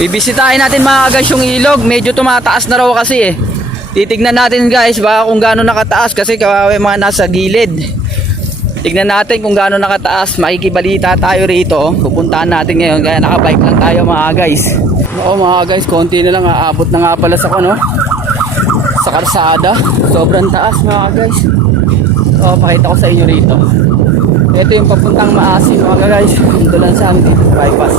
Bibisitahin natin mga guys yung ilog. Medyo tumataas na raw kasi eh. Titignan natin guys baka kung gaano nakataas kasi kawawa mga nasa gilid. Tignan natin kung gaano nakataas. Makikibalita tayo rito. Pupuntahan natin ngayon kaya nakabike lang tayo mga guys. Oo mga guys, konti na lang aabot na nga pala sa sa karsada. Sobrang taas mga guys. Oo, pakita ko sa inyo rito. Ito yung papuntang Maasin mga guys. Ito lang sa amin dito, bypass.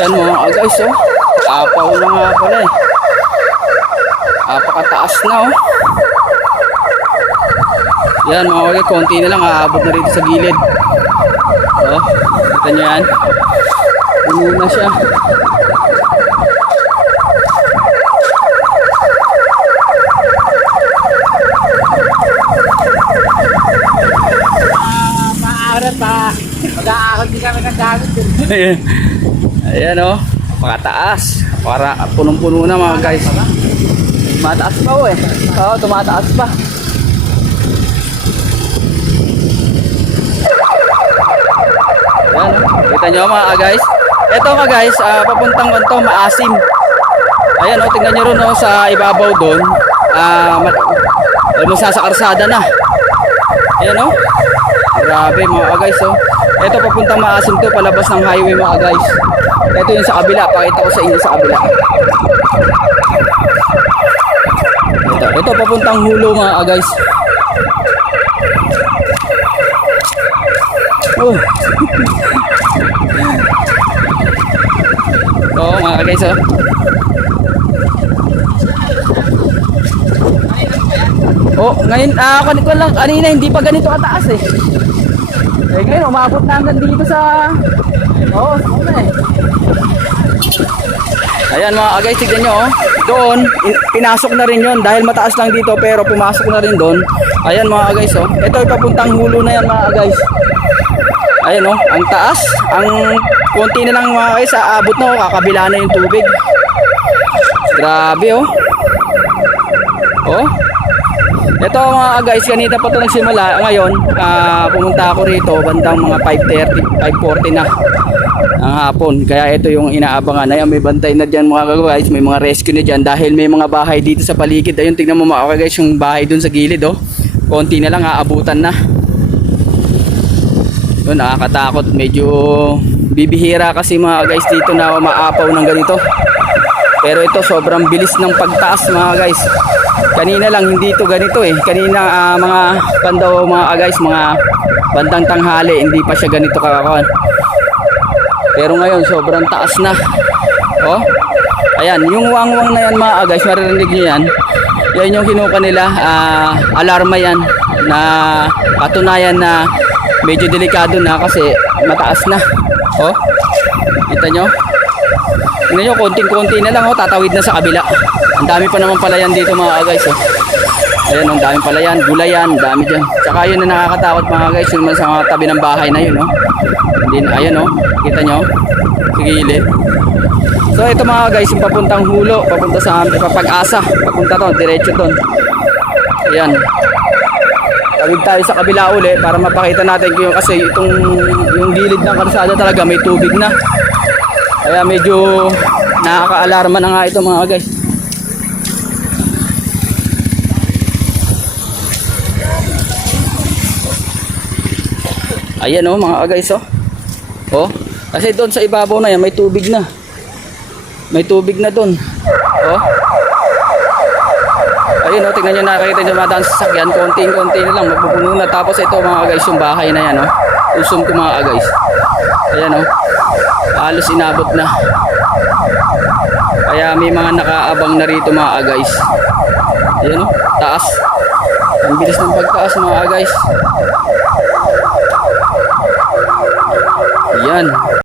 Yan mga guys, oh. Apaw na nga pala eh. Apakataas na oh. Yan mga guys, konti na lang aabot na rito sa gilid. Oh, kita nyo yan. Puno na siya. Maaarap pa. Mag-aakot din kami ng gamit. Ayan o, pakataas. Para punong-puno na mga guys. Tumataas pa o eh. Oo, tumataas pa. Ayan o, kita nyo mga guys. Ito mga guys, papuntang kanto, Maasim. Ayan o, tingnan nyo rin o, sa ibabaw doon. Almost nasa karsada na. Ayan o. Grabe mga guys o. Ito papuntang Maasim to, palabas ng highway mga guys. Ito yung sa kabila, pakita ko sa inyo sa kabila. Ito papuntang Hulo mga guys. Oh. Oo mga guys oh. Oh, ngayon kanina hindi pa ganito kataas eh. Eh ngayon umabot na hanggang dito sa okay. Ayan mga guys, tignan nyo oh. Doon, pinasok na rin yon dahil mataas lang dito pero pumasok na rin doon. Ayan mga guys oh. Ito ay papuntang Hulo na yan mga guys. Ayan oh, ang taas. Ang konti na lang mga guys, aabot na oh, kakabila na yung tubig. Grabe oh. Oh. Ito mga guys, kanina pa ito nagsimula. Ngayon, pumunta ako rito bandang mga 5:30, 5:40 na ang hapon. Kaya ito yung inaabangan. Ayan, may bantay na dyan mga guys. May mga rescue na dyan dahil may mga bahay dito sa paligid. Ayun, tingnan mo mga guys, yung bahay dun sa gilid oh. Konti na lang, aabutan na. Yun, nakakatakot. Medyo bibihira kasi mga guys dito na maapaw ng ganito. Pero ito sobrang bilis ng pagtaas mga guys. Kanina lang hindi ito ganito eh. Kanina mga pandaw mga guys, mga bandang tanghali hindi pa siya ganito kakakuan. Pero ngayon sobrang taas na. Oh. Ayan, yung wangwang na yan mga guys, maririnig niyo yan. Yan yung kinuha nila, alarma yan na patunayan na medyo delikado na kasi mataas na. Oh. Kita nyo? Tingnan nyo, konting-konti na lang oh, tatawid na sa kabila. Ang dami pa naman palayan dito mga guys oh. Ayan, ang dami palayan, gulayan, dami dyan. Tsaka yun na nakakatakot mga guys, yung sa mga tabi ng bahay na yun oh. Din, ayan oh, kita nyo, sigili. So ito mga guys, yung papuntang Hulo, papunta sa Pag-asa, papunta to, diretso to. Ayan. Tawid tayo sa kabila uli para mapakita natin yung kasi yung gilid ng kalsada talaga may tubig na. Kaya medyo nakaka-alarma na nga ito mga guys. Ayan oh mga guys oh. Oh, kasi doon sa ibabaw na yan may tubig na. May tubig na doon. Oh. Ayun oh, tingnan nyo, nakakita nyo madaan sa sasakyan, konting-konti na lang magpupuno na. Tapos ito mga guys, yung bahay na yan oh. Usum ko mga guys. Ayan oh. Halos inabot na. Kaya may mga nakaabang na rito mga guys. Ayan oh, taas. Ang bilis ng pagtaas mga guys. Yan.